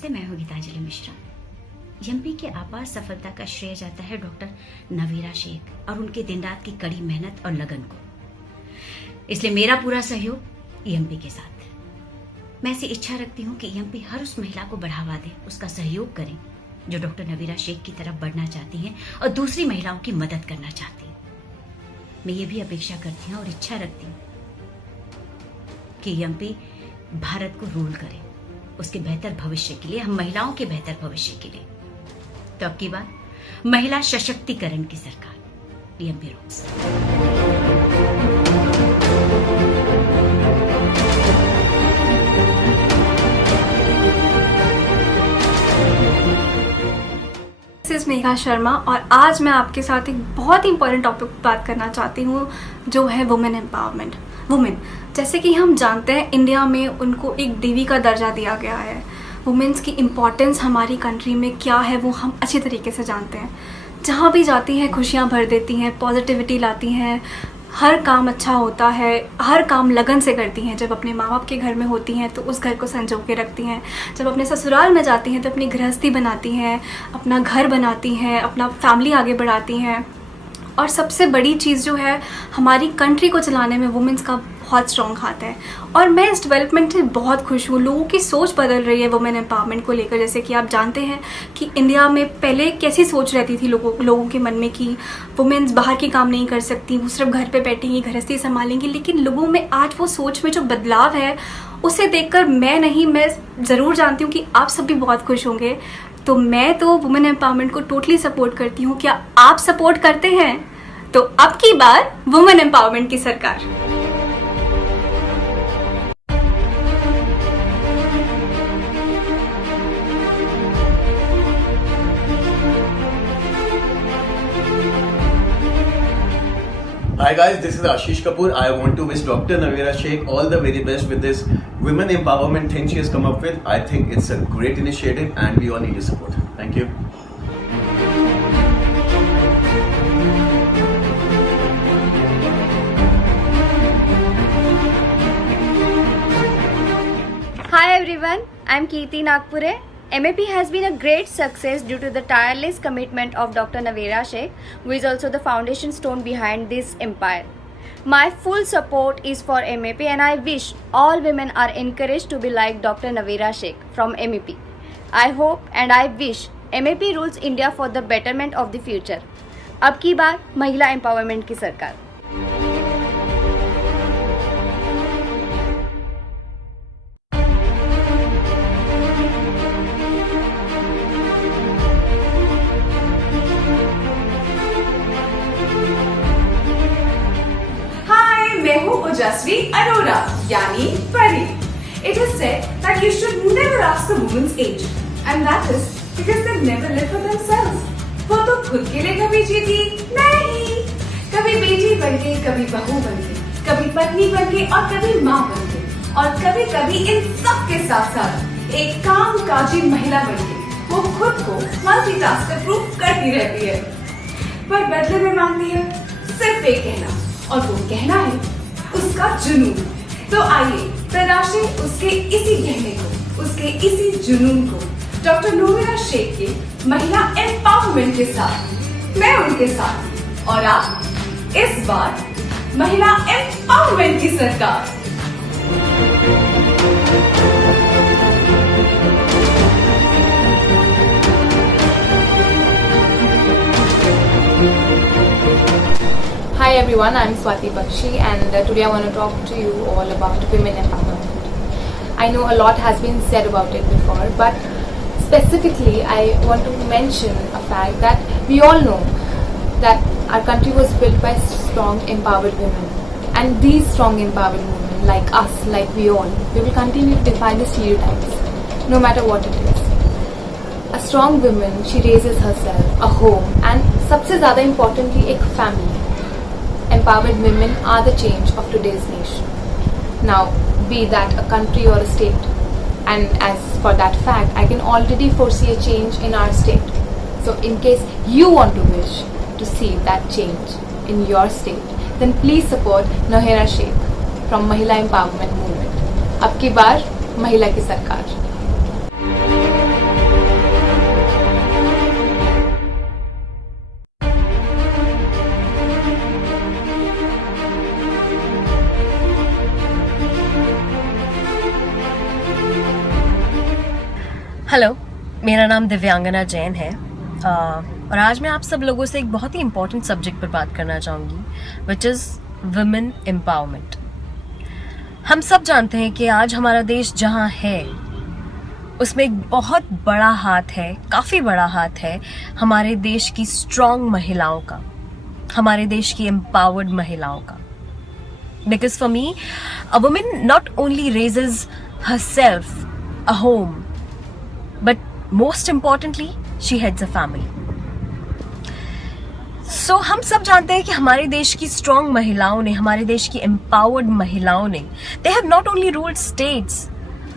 नमस्ते, मैं हूँ गीतांजलि मिश्रा। एमपी के आपार सफलता का श्रेय जाता है डॉक्टर नवीरा शेख और उनके दिन रात की कड़ी मेहनत और लगन को। इसलिए मेरा पूरा सहयोग एमपी के साथ। मैं ऐसी इच्छा रखती हूँ कि एमपी हर उस महिला को बढ़ावा दे, उसका सहयोग करें जो डॉक्टर नवीरा शेख की तरफ बढ़ना चाहती हैं और दूसरी महिलाओं की मदद करना चाहती हैं। मैं ये भी अपेक्षा करती हूँ और इच्छा रखती हूँ कि एमपी भारत को रूल करे, उसके बेहतर भविष्य के लिए, हम महिलाओं के बेहतर भविष्य के लिए। तो अब की बार महिला सशक्तिकरण की सरकार, MP rules. This is Megha Sharma और आज मैं आपके साथ एक बहुत ही इंपॉर्टेंट टॉपिक पर बात करना चाहती हूँ जो है वुमेन एम्पावरमेंट। वुमेन, जैसे कि हम जानते हैं इंडिया में उनको एक देवी का दर्जा दिया गया है। वुमेन्स की इम्पॉर्टेंस हमारी कंट्री में क्या है वो हम अच्छी तरीके से जानते हैं। जहाँ भी जाती हैं खुशियाँ भर देती हैं, पॉजिटिविटी लाती हैं, हर काम अच्छा होता है, हर काम लगन से करती हैं। जब अपने माँ बाप के घर में होती हैं तो उस घर को संजो के रखती हैं, जब अपने ससुराल में जाती हैं तो अपनी गृहस्थी बनाती हैं, अपना घर बनाती हैं, अपना फैमिली आगे बढ़ाती हैं। और सबसे बड़ी चीज़ जो है, हमारी कंट्री को चलाने में वुमेन्स का बहुत स्ट्रॉन्ग हाथ है। और मैं इस डेवलपमेंट से बहुत खुश हूँ। लोगों की सोच बदल रही है वुमेन एम्पावरमेंट को लेकर। जैसे कि आप जानते हैं कि इंडिया में पहले कैसी सोच रहती थी लोगों के मन में कि वुमेन्स बाहर के काम नहीं कर सकती, वो सिर्फ घर पे बैठेंगी, गृहस्थी संभालेंगी। लेकिन लोगों में आज वो सोच में जो बदलाव है उसे देखकर मैं ज़रूर जानती हूँ कि आप सब भी बहुत खुश होंगे। तो मैं तो वुमेन एम्पावरमेंट को टोटली सपोर्ट करती हूँ। क्या आप सपोर्ट करते हैं? तो अब की बार वुमेन एम्पावरमेंट की सरकार। Hi guys, this is Ashish Kapoor. I want to wish Dr. Navira Sheikh all the very best with this women empowerment thing she has come up with. I think it's a great initiative and we all need your support. Thank you. Hi everyone, I'm Kirti Nagpure. MAP has been a great success due to the tireless commitment of Dr. Navira Sheikh, who is also the foundation stone behind this empire. My full support is for MAP and I wish all women are encouraged to be like Dr. Navira Sheikh from MAP. I hope and I wish MAP rules India for the betterment of the future. अब की बार महिला empowerment की सरकार। मैं हूँ ओजस्वी अरोरा यानी परी। It is said that you should never ask a woman's age, and that is because they never live for themselves. वो तो खुद के लिए कभी जीती नहीं, कभी बेटी बन के, कभी बहू बन के, कभी पत्नी बन के और कभी माँ बन के, और कभी कभी इन सब के साथ साथ एक कामकाजी महिला बन के वो खुद को मल्टीटास्कर प्रूफ करती रहती है। पर बदले में मांगती है सिर्फ एक कहना, और वो कहना है उसका जुनून। तो आइए तलाशें उसके इसी कहने को, उसके इसी जुनून को डॉक्टर नवीरा शेख के महिला एम्पावरमेंट के साथ। मैं उनके साथ और आप इस बार महिला एम्पावरमेंट की सरकार। Hi everyone, I'm Swati Bakshi and today I want to talk to you all about women empowerment. I know a lot has been said about it before, but specifically I want to mention a fact that we all know that our country was built by strong empowered women, and these strong empowered women like us, like we all, we will continue to defy the stereotypes no matter what it is. A strong woman, she raises herself, a home, and सबसे ज़्यादा importantly एक family. Empowered women are the change of today's nation. Now, be that a country or a state. And as for that fact, I can already foresee a change in our state. So in case you want to wish to see that change in your state, then please support Navira Sheikh from Mahila Empowerment Movement. अब की बार महिला की सरकार। Hello, मेरा नाम दिव्यांगना जैन है और आज मैं आप सब लोगों से एक बहुत ही इम्पोर्टेंट सब्जेक्ट पर बात करना चाहूँगी विच इज़ वुमेन एम्पावरमेंट। हम सब जानते हैं कि आज हमारा देश जहाँ है उसमें एक बहुत बड़ा हाथ है, काफ़ी बड़ा हाथ है हमारे देश की स्ट्रॉन्ग महिलाओं का, हमारे देश की एम्पावर्ड महिलाओं का। Because for me, a woman not only raises herself, a home, but most importantly, she heads a family. So हम सब जानते हैं कि हमारे देश की स्ट्रॉन्ग महिलाओं ने, हमारे देश की एम्पावर्ड महिलाओं ने, they have not only ruled states,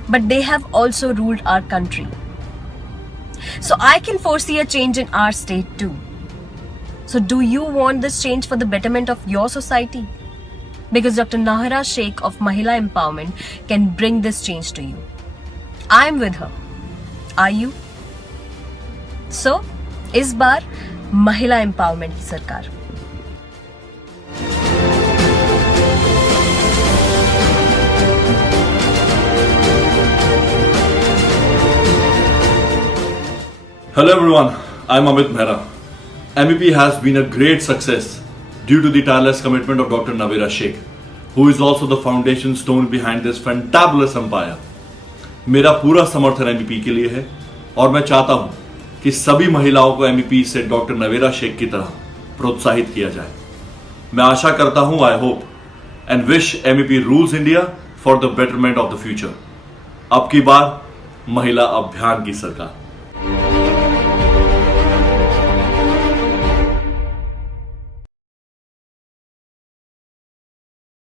but they have also ruled our country. So I can foresee a change in our state too. So do you want this change for the betterment of your society? Because Dr. Navira Sheikh of Mahila Empowerment can bring this change to you. I am with her. Are you? So, इस बार महिला empowerment की सरकार। Hello everyone, I'm Amit Mehra. MEP has been a great success due to the tireless commitment of Dr. Navira Sheikh, who is also the foundation stone behind this fantabulous empire. मेरा पूरा समर्थन MEP के लिए है और मैं चाहता हूं कि सभी महिलाओं को MEP से डॉक्टर नवेरा शेख की तरह प्रोत्साहित किया जाए। मैं आशा करता हूं, I hope and wish MEP rules India for the betterment of the future. अब की बार महिला अभियान की सरकार।